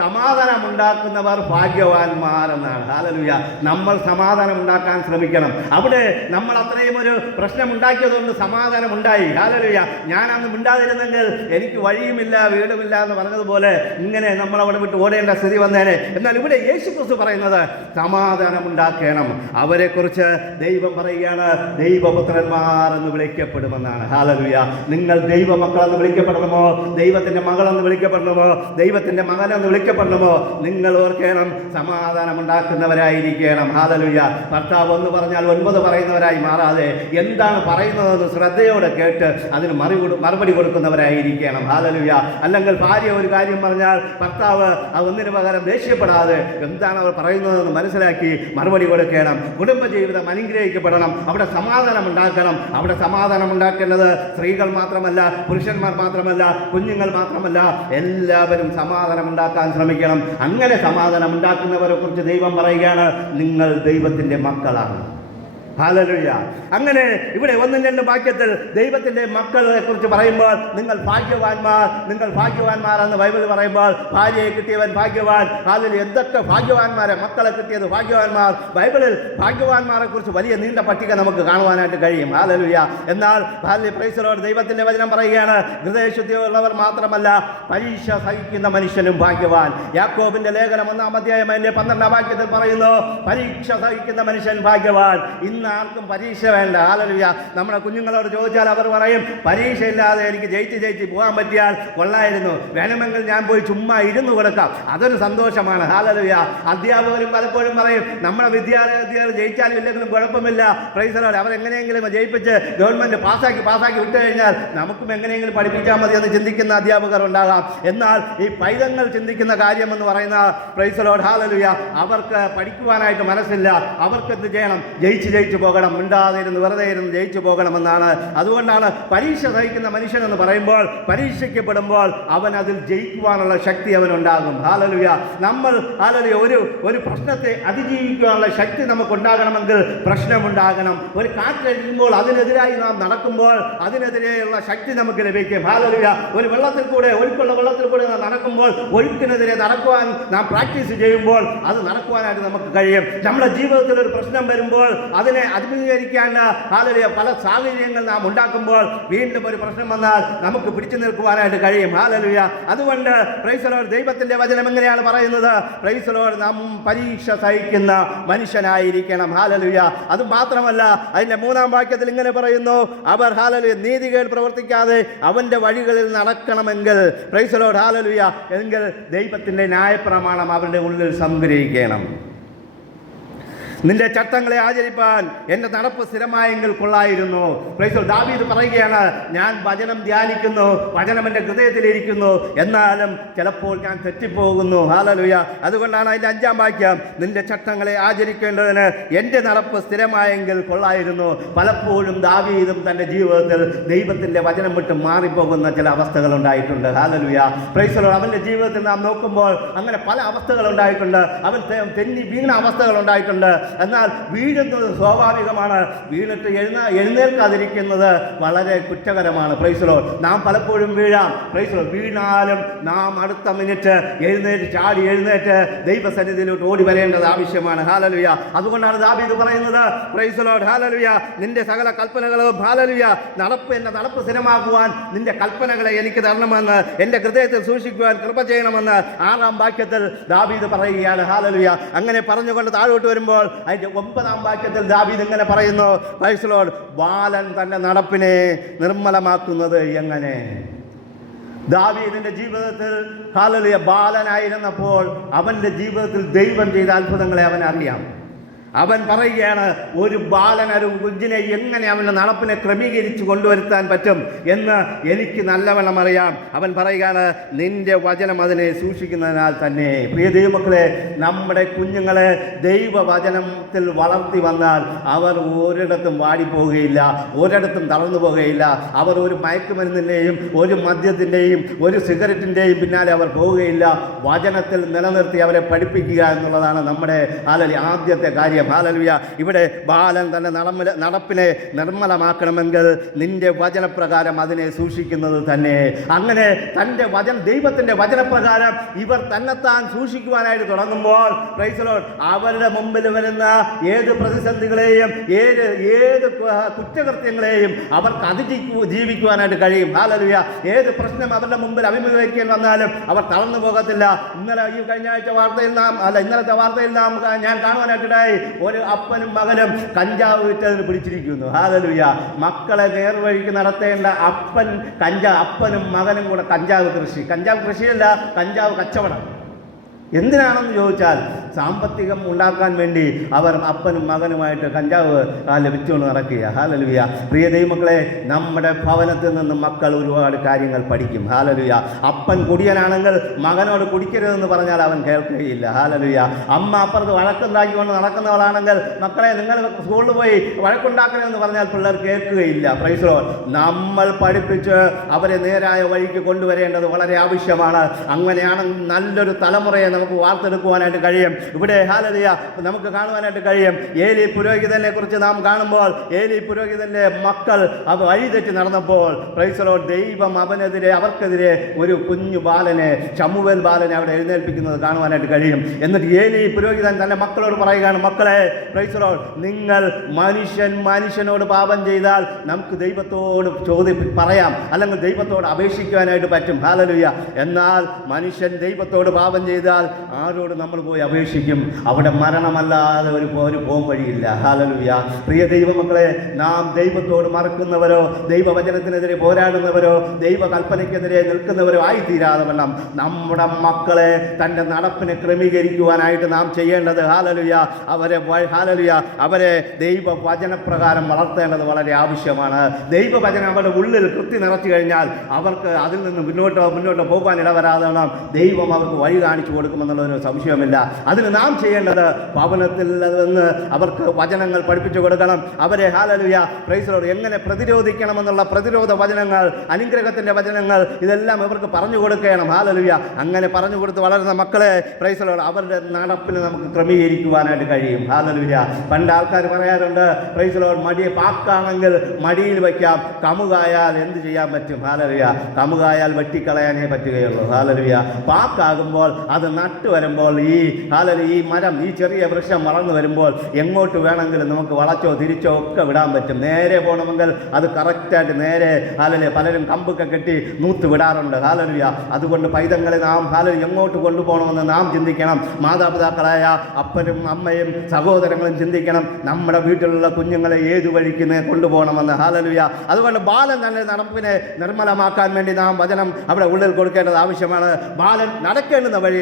സമാധാനം ഉണ്ടാക്കുന്നവർ ഭാഗ്യവാന്മാരെന്നാണ്. ഹല്ലേലൂയ. നമ്മൾ സമാധാനം ഉണ്ടാക്കാൻ ശ്രമിക്കണം. അവിടെ നമ്മൾ അത്രയും ഒരു പ്രശ്നം ഉണ്ടാക്കിയതുകൊണ്ട് സമാധാനം ഉണ്ടായി. ഹല്ലേലൂയ. ഞാൻ അന്ന് മിണ്ടാതിരുന്നെങ്കിൽ എനിക്ക് വഴിയുമില്ല വീടുമില്ല എന്ന് പറഞ്ഞതുപോലെ ഇങ്ങനെ നമ്മൾ അവിടെ വിട്ട് ഓടേണ്ട സ്ഥിതി വന്നേനെ. എന്നാൽ ഇവിടെ യേശുക്രിസ്തു പറയുന്നത് സമാധാനം ഉണ്ടാക്കണം. അവരെക്കുറിച്ച് ദൈവം പറയുകയാണ് ദൈവപുത്രന്മാർ എന്ന് വിളിക്കപ്പെടുമെന്നാണ്. ഹല്ലേലൂയ. നിങ്ങൾ ദൈവമക്കളെന്ന് വിളിക്കപ്പെടണമോ, ദൈവത്തിൻ്റെ മകളെന്ന് വിളിക്കപ്പെടണമോ, ദൈവത്തിൻ്റെ മകനെന്ന് വിളിക്കപ്പെടണമോ, നിങ്ങൾ ഓർക്കണം സമാധാനം ഉണ്ടാക്കുന്നവരായിരിക്കണം. ഹല്ലേലൂയ. ഭർത്താവ് ഒന്ന് പറഞ്ഞാൽ 9 പറയുന്നവരായി മാറാതെ എന്താണ് പറയുന്നതെന്ന് ശ്രദ്ധയോടെ കേട്ട് അതിന് മറുപടി കൊടുക്കുന്നവരായിരിക്കണം. ഹല്ലേലൂയ. അല്ലെങ്കിൽ ഭാര്യ ഒരു കാര്യം പറഞ്ഞാൽ ഭർത്താവ് ഒന്നിനു പകരം ദേഷ്യപ്പെടാതെ എന്താണ് അവർ പറയുന്നതെന്ന് മനസ്സിലാക്കി മറുപടി കൊടുക്കണം. കുടുംബജീവിതം അനുഗ്രഹിക്കപ്പെടണം. അവിടെ സമാധാനം ഉണ്ടാക്കണം. അവിടെ സമാധാനം ഉണ്ടാക്കേണ്ടത് സ്ത്രീകൾ മാത്രമല്ല, പുരുഷന്മാർ മാത്രമല്ല, കുഞ്ഞുങ്ങൾ മാത്രമല്ല, എല്ലാവരും സമാധാനം ഉണ്ടാക്കാൻ ശ്രമിക്കണം. അങ്ങനെ സമാധാനം ഉണ്ടാക്കുന്നവരെ കുറിച്ച് ദൈവം പറയുകയാണ് നിങ്ങൾ ദൈവത്തിൻ്റെ മക്കളാണ്. ഹല്ലേലൂയ. അങ്ങനെ ഇവിടെ 1-2 വാക്യത്തിൽ ദൈവത്തിൻ്റെ മക്കളെ കുറിച്ച് പറയുമ്പോൾ നിങ്ങൾ ഭാഗ്യവാന്മാർ എന്ന് ബൈബിൾ പറയുമ്പോൾ ഭാര്യയെ കിട്ടിയവൻ ഭാഗ്യവാൻ. ഹല്ലേലൂയ. എന്തൊക്കെ ഭാഗ്യവാന്മാരെ, മക്കളെ കിട്ടിയത് ഭാഗ്യവാന്മാർ. ബൈബിളിൽ ഭാഗ്യവാന്മാരെ കുറിച്ച് വലിയ നീണ്ട പട്ടിക നമുക്ക് കാണുവാനായിട്ട് കഴിയും. ഹല്ലേലൂയ. എന്നാൽ പ്രൈസ് ദി ലോർഡ്, ദൈവത്തിൻ്റെ വചനം പറയുകയാണ് ഹൃദയശുദ്ധിയുള്ളവർ മാത്രമല്ല പരീക്ഷ സഹിക്കുന്ന മനുഷ്യനും ഭാഗ്യവാൻ. യാക്കോബിന്റെ ലേഖനം 1-ാം അധ്യായം 12-ാം വാക്യത്തിൽ പറയുന്നു പരീക്ഷ സഹിക്കുന്ന മനുഷ്യൻ ഭാഗ്യവാൻ. ഇന്ന് ആർക്കും പരീക്ഷ വേണ്ട. ഹല്ലേലൂയ. നമ്മുടെ കുഞ്ഞുങ്ങളോട് ചോദിച്ചാൽ അവർ പറയും പരീക്ഷയില്ലാതെ എനിക്ക് ജയിച്ച് പോകാൻ പറ്റിയാൽ കൊള്ളായിരുന്നു, വേണമെങ്കിൽ ഞാൻ പോയി ചുമ്മാ ഇരുന്ന് കൊടുക്കാം, അതൊരു സന്തോഷമാണ്. ഹല്ലേലൂയ. അധ്യാപകരും പലപ്പോഴും പറയും നമ്മുടെ വിദ്യാർത്ഥികൾ ജയിച്ചാലും ഇല്ലെങ്കിലും കുഴപ്പമില്ല, പ്രൈസ് ദി ലോർഡ്, അവരെങ്ങനെയെങ്കിലും ജയിപ്പിച്ച് ഗവൺമെൻറ് പാസ്സാക്കി വിട്ടു കഴിഞ്ഞാൽ നമുക്കും എങ്ങനെയെങ്കിലും പഠിപ്പിച്ചാൽ മതി എന്ന് ചിന്തിക്കുന്ന അധ്യാപകർ ഉണ്ടാകാം. എന്നാൽ ഈ പൈതങ്ങൾ ചിന്തിക്കുന്ന കാര്യം എന്ന് പറയുന്ന പ്രൈസ് ദി ലോർഡ്, ഹല്ലേലൂയ, അവർക്ക് പഠിക്കുവാനായിട്ട് മനസ്സില്ല. അവർക്ക് എന്ത് ചെയ്യണം? ജയിച്ച് പോകണം, മിണ്ടാതെ ഇരുന്ന് വെറുതെ ഇരുന്ന് ജയിച്ചു പോകണമെന്നാണ്. അതുകൊണ്ടാണ് പരീക്ഷ സഹിക്കുന്ന മനുഷ്യൻ എന്ന് പറയുമ്പോൾ പരീക്ഷിക്കപ്പെടുമ്പോൾ അവൻ അതിൽ ജയിക്കുവാനുള്ള ശക്തി അവനുണ്ടാകും. ഹല്ലേലൂയ. നമ്മൾ ഹല്ലേലൂയ ഒരു പ്രശ്നത്തെ അതിജീവിക്കുവാനുള്ള ശക്തി നമുക്കുണ്ടാകണമെങ്കിൽ പ്രശ്നമുണ്ടാകണം. ഒരു കാറ്റടിക്കുമ്പോൾ അതിനെതിരായി നാം നടക്കുമ്പോൾ അതിനെതിരെയുള്ള ശക്തി നമുക്ക് ലഭിക്കും. ഹല്ലേലൂയ. ഒരു ഒഴുക്കുള്ള വെള്ളത്തിൽ കൂടെ നാം നടക്കുമ്പോൾ ഒഴുക്കിനെതിരെ നടക്കുവാൻ നാം പ്രാക്ടീസ് ചെയ്യുമ്പോൾ അത് നടക്കുവാനായിട്ട് നമുക്ക് കഴിയും. നമ്മുടെ ജീവിതത്തിൽ ഒരു പ്രശ്നം വരുമ്പോൾ അതിനെ അഭിമുഖീകരിക്കാൻ ഹല്ലേലൂയ പല സാഹചര്യങ്ങൾ നാം ഉണ്ടാക്കുമ്പോൾ വീണ്ടും ഒരു പ്രശ്നം വന്നാൽ നമുക്ക് പിടിച്ചു നിൽക്കുവാനായിട്ട് കഴിയും. ഹല്ലേലൂയ. അതുകൊണ്ട് പ്രൈസ് ദി ലോർഡ്, ദൈവത്തിന്റെ വചനം എങ്ങനെയാണ് പറയുന്നത്? പ്രൈസ് ദി ലോർഡ്, നാം പരീക്ഷ സഹിക്കുന്ന മനുഷ്യനായിരിക്കണം. ഹല്ലേലൂയ. അത് മാത്രമല്ല അതിന്റെ 3-ാം വാക്യത്തിൽ ഇങ്ങനെ പറയുന്നു അവർ ഹല്ലേലൂയ നീതികേട് പ്രവർത്തിക്കാതെ അവന്റെ വഴികളിൽ നടക്കണമെങ്കിൽ പ്രൈസ് ദി ലോർഡ്, ഹല്ലേലൂയ, എങ്കിൽ ദൈവത്തിന്റെ ന്യായപ്രമാണം അവരുടെ ഉള്ളിൽ സംഗ്രഹിക്കണം. നിന്റെ ചട്ടങ്ങളെ ആചരിപ്പാൻ എൻ്റെ നടപ്പ് സ്ഥിരമായെങ്കിൽ കൊള്ളായിരുന്നു. Price the Lord. ദാവീദ് പറയുകയാണ് ഞാൻ വചനം ധ്യാനിക്കുന്നു, വചനം എൻ്റെ ഹൃദയത്തിലിരിക്കുന്നു, എന്നാലും ചിലപ്പോൾ ഞാൻ തെറ്റിപ്പോകുന്നു. ഹല്ലേലൂയ. അതുകൊണ്ടാണ് അതിൻ്റെ 5-ാം വാക്യം നിന്റെ ചട്ടങ്ങളെ ആചരിക്കേണ്ടതിന് എൻ്റെ നടപ്പ് സ്ഥിരമായെങ്കിൽ കൊള്ളായിരുന്നു. പലപ്പോഴും ദാവീദും തൻ്റെ ജീവിതത്തിൽ ദൈവത്തിൻ്റെ വചനം വിട്ട് മാറിപ്പോകുന്ന ചില അവസ്ഥകൾ ഉണ്ടായിട്ടുണ്ട്. ഹല്ലേലൂയ. Price the Lord. അവൻ്റെ ജീവിതത്തിൽ നാം നോക്കുമ്പോൾ അങ്ങനെ പല അവസ്ഥകൾ ഉണ്ടായിട്ടുണ്ട്. അവൻ തെന്നി വീണ അവസ്ഥകൾ ഉണ്ടായിട്ടുണ്ട്. എന്നാൽ വീഴുന്നത് സ്വാഭാവികമാണ്. വീണിട്ട് എഴുന്നേൽക്കാതിരിക്കുന്നത് വളരെ കുറ്റകരമാണ്. Price the Lord. നാം പലപ്പോഴും വീഴാം. Price the Lord. വീണാലും നാം അടുത്ത മിനിറ്റ് എഴുന്നേറ്റ് ദൈവസന്നിധിയിലോട്ട് ഓടി വരേണ്ടത് ആവശ്യമാണ്. ഹല്ലേലൂയ. അതുകൊണ്ടാണ് ദാവീദ് പറയുന്നത് പ്രൈസ് ദി ലോർഡ്, ഹല്ലേലൂയ, നിന്റെ സകല കൽപ്പനകളും ഹല്ലേലൂയ എൻ്റെ നടപ്പ് സ്ഥിരമാക്കുവാൻ നിന്റെ കൽപ്പനകളെ എനിക്ക് തരണമെന്ന് എൻ്റെ ഹൃദയത്തിൽ സൂക്ഷിക്കുവാൻ കൃപ ചെയ്യണമെന്ന് 6-ാം വാക്യത്തിൽ ദാവീദ് പറയുകയാണ്. ഹല്ലേലൂയ. അങ്ങനെ പറഞ്ഞുകൊണ്ട് താഴോട്ട് വരുമ്പോൾ അതിൻ്റെ 9-ാം വാക്യത്തിൽ ദാവീദ് ഇങ്ങനെ പറയുന്നു പ്രൈസ് ദി ലോർഡ്, ബാലൻ തൻ്റെ നടപ്പിനെ നിർമ്മലമാക്കുന്നത് എങ്ങനെ? ദാവീദിന്റെ ജീവിതത്തിൽ ഹല്ലേലൂയ ബാലനായിരുന്നപ്പോൾ അവൻ്റെ ജീവിതത്തിൽ ദൈവം ചെയ്ത അത്ഭുതങ്ങളെ അവൻ അറിയാം. അവൻ പറയുകയാണ് ഒരു ബാലനൊരു കുഞ്ഞിനെ എങ്ങനെ അവൻ്റെ നടപ്പിനെ ക്രമീകരിച്ച് കൊണ്ടുവരുത്താൻ പറ്റും എന്ന് എനിക്ക് നല്ലവണ്ണം അറിയാം. അവൻ പറയുകയാണ് നിന്റെ വചനം അതിനെ സൂക്ഷിക്കുന്നതിനാൽ തന്നെ. പ്രിയ ദൈവമക്കളെ, നമ്മുടെ കുഞ്ഞുങ്ങളെ ദൈവവചനത്തിൽ വളർത്തി വന്നാൽ അവർ ഒരിടത്തും വാടിപ്പോവുകയില്ല, ഒരിടത്തും തളർന്നു പോകുകയില്ല. അവർ ഒരു മയക്കുമരുന്നിൻ്റെയും ഒരു മദ്യത്തിൻ്റെയും ഒരു സിഗരറ്റിൻ്റെയും പിന്നാലെ അവർ പോവുകയില്ല. വചനത്തിൽ നിലനിർത്തി അവരെ പഠിപ്പിക്കുക എന്നുള്ളതാണ് നമ്മുടെ ആദ്യത്തെ കാര്യം. വിഷയം. ഹല്ലേലൂയ. ഇവിടെ ബാലൻ തന്നെ നടപ്പിനെ നിർമ്മലമാക്കണമെങ്കിൽ നിന്റെ വചനപ്രകാരം അതിനെ സൂക്ഷിക്കുന്നത് തന്നെ. അങ്ങനെ തൻ്റെ ദൈവത്തിൻ്റെ വചനപ്രകാരം ഇവർ തന്നെത്താൻ സൂക്ഷിക്കുവാനായിട്ട് തുടങ്ങുമ്പോൾ പ്രൈസ് ദി ലോർഡ്, അവരുടെ മുമ്പിൽ വരുന്ന ഏത് പ്രതിസന്ധികളെയും ഏത് കുറ്റകൃത്യങ്ങളെയും അവർക്ക് ജീവിക്കുവാനായിട്ട് കഴിയും. ഹല്ലേലൂയ. ഏത് പ്രശ്നം അവരുടെ മുമ്പിൽ അഭിമുഖീകരിക്കാൻ വന്നാലും അവർ തളർന്നു പോകത്തില്ല. ഇന്നലത്തെ വാർത്തയിൽ നാം ഞാൻ കാണുവാനായിട്ടിടയായി, ഒരു അപ്പനും മകനും കഞ്ചാവ് വിറ്റതിന് പിടിച്ചിരിക്കുന്നു. ഹല്ലേലൂയ. മക്കളെ നേർവഴിക്ക് നടത്തേണ്ട അപ്പനും മകനും കൂടെ കഞ്ചാവ് കൃഷിയല്ല, കഞ്ചാവ് കച്ചവടം. എന്തിനാണെന്ന് ചോദിച്ചാൽ സാമ്പത്തികം ഉണ്ടാക്കാൻ വേണ്ടി അവർ അപ്പനും മകനുമായിട്ട് കഞ്ചാവ് വിറ്റുകൊണ്ട് നടക്കുക. ഹല്ലേലൂയ. പ്രിയ ദൈവമക്കളെ, നമ്മുടെ ഭവനത്തിൽ നിന്ന് മക്കൾ ഒരുപാട് കാര്യങ്ങൾ പഠിക്കും. ഹല്ലേലൂയ. അപ്പൻ കുടിയനാണെങ്കിൽ മകനോട് കുടിക്കരുതെന്ന് പറഞ്ഞാൽ അവൻ കേൾക്കുകയില്ല. ഹല്ലേലൂയ. അമ്മ അപ്പുറത്ത് വഴക്കുണ്ടാക്കിക്കൊണ്ട് നടക്കുന്നവളാണെങ്കിൽ മക്കളെ നിങ്ങൾ സ്കൂളിൽ പോയി വഴക്കുണ്ടാക്കണമെന്ന് പറഞ്ഞാൽ പിള്ളേർ കേൾക്കുകയില്ല. Price the Lord. നമ്മൾ പഠിപ്പിച്ച് അവരെ നേരായ വഴിക്ക് കൊണ്ടുവരേണ്ടത് വളരെ ആവശ്യമാണ്. അങ്ങനെയാണെങ്കിൽ നല്ലൊരു തലമുറയെ നമുക്ക് വാർത്തെടുക്കുവാനായിട്ട് കഴിയും. ഇവിടെ ഹല്ലേലൂയ നമുക്ക് കാണുവാനായിട്ട് കഴിയും. ഏലി പുരോഹിതനെ കുറിച്ച് നാം കാണുമ്പോൾ, ഏലി പുരോഹിതന്റെ മക്കൾ വഴിതെറ്റി നടന്നപ്പോൾ പ്രൈസ് ദി ലോർഡ്, ദൈവം അവർക്കെതിരെ ഒരു കുഞ്ഞു ബാലനെ, ശമൂവേൽ ബാലനെ അവിടെ എഴുന്നേൽപ്പിക്കുന്നത് കാണുവാനായിട്ട് കഴിയും. എന്നിട്ട് ഏലി പുരോഹിതൻ തന്റെ മക്കളോട് പറയുകയാണ്, മക്കളെ പ്രൈസ് ദി ലോർഡ്, നിങ്ങൾ മനുഷ്യനോട് പാപം ചെയ്താൽ നമുക്ക് ദൈവത്തോട് പറയാം, അല്ലെങ്കിൽ ദൈവത്തോട് അപേക്ഷിക്കുവാനായിട്ട് പറ്റും. ഹല്ലേലൂയ. എന്നാൽ മനുഷ്യൻ ദൈവത്തോട് പാപം ചെയ്താൽ ആരോട് നമ്മൾ പോയി അപേക്ഷിക്കും? അവിടെ മരണമല്ലാതെ ഒരു പോം വഴിയില്ല. ഹല്ലേലൂയ. പ്രിയ ദൈവമക്കളെ, നാം ദൈവത്തോട് മറക്കുന്നവരോ ദൈവവചനത്തിനെതിരെ പോരാടുന്നവരോ ദൈവകൽപ്പനയ്ക്കെതിരെ നിൽക്കുന്നവരോ ആയിത്തീരാതെ വണ്ണം നമ്മുടെ മക്കളെ തൻ്റെ നടപ്പിനെ ക്രമീകരിക്കുവാനായിട്ട് നാം ചെയ്യേണ്ടത് അവരെ ദൈവവചനപ്രകാരം വളർത്തേണ്ടത് വളരെ ആവശ്യമാണ്. ദൈവവചനം അവരുടെ ഉള്ളിൽ കൃത്യം നിറച്ചു കഴിഞ്ഞാൽ അവർക്ക് അതിൽ നിന്ന് മുന്നോട്ട് പോകാൻ ഇടവരാതെ വേണം ദൈവം അവർക്ക് വഴി കാണിച്ചു കൊടുക്കുമെന്നുള്ളൊരു സംശയമില്ല. അതിന് നാം ചെയ്യേണ്ടത് ഭവനത്തിൽ നിന്ന് അവർക്ക് വചനങ്ങൾ പഠിപ്പിച്ചു കൊടുക്കണം. അവരെ ഹല്ലേലൂയ പ്രൈസ് ദി ലോർഡ് എങ്ങനെ പ്രതിരോധിക്കണമെന്നുള്ള പ്രതിരോധ വചനങ്ങൾ, അനുഗ്രഹത്തിൻ്റെ വചനങ്ങൾ, ഇതെല്ലാം ഇവർക്ക് പറഞ്ഞു കൊടുക്കണം. ഹല്ലേലൂയ. അങ്ങനെ പറഞ്ഞു കൊടുത്ത് വളരുന്ന മക്കളെ പ്രൈസ് ദി ലോർഡ് അവരുടെ നടപ്പിൽ നമുക്ക് ക്രമീകരിക്കുവാനായിട്ട് കഴിയും. ഹല്ലേലൂയ. പണ്ട് ആൾക്കാർ പറയാറുണ്ട്, പ്രൈസ് ദി ലോർഡ്, പാക്കാണെങ്കിൽ മടിയിൽ വയ്ക്കാം, കമുകായാൽ എന്ത് ചെയ്യാൻ പറ്റും? ഹല്ലേലൂയ. കമുകായാൽ വെട്ടിക്കളയാനേ പറ്റുകയുള്ളൂ. ഹല്ലേലൂയ. പാക്കാകുമ്പോൾ അത് നട്ടു വരുമ്പോൾ ഈ മരം, ഈ ചെറിയ വൃക്ഷം വളർന്നു വരുമ്പോൾ എങ്ങോട്ട് വേണമെങ്കിലും നമുക്ക് വളച്ചോ തിരിച്ചോ ഒക്കെ വിടാൻ പറ്റും. നേരെ പോകണമെങ്കിൽ അത് കറക്റ്റായിട്ട് നേരെ പലരും കമ്പൊക്കെ കെട്ടി നൂത്ത് വിടാറുണ്ട്. ഹല്ലേലൂയ. അതുകൊണ്ട് പൈതങ്ങളെ നാം എങ്ങോട്ട് കൊണ്ടുപോകണമെന്ന് നാം ചിന്തിക്കണം. മാതാപിതാക്കളായ അപ്പനും അമ്മയും സഹോദരങ്ങളും ചിന്തിക്കണം, നമ്മുടെ വീട്ടിലുള്ള കുഞ്ഞുങ്ങളെ ഏതു വഴിക്ക് കൊണ്ടുപോകണമെന്ന്. ഹല്ലേലൂയ. അതുകൊണ്ട് ബാലൻ തന്നെ നടപ്പിനെ നിർമ്മലമാക്കാൻ വേണ്ടി നാം വചനം അവിടെ ഉള്ളിൽ കൊടുക്കേണ്ടത് ആവശ്യമാണ്. ബാലൻ നടക്കേണ്ടുന്ന വഴി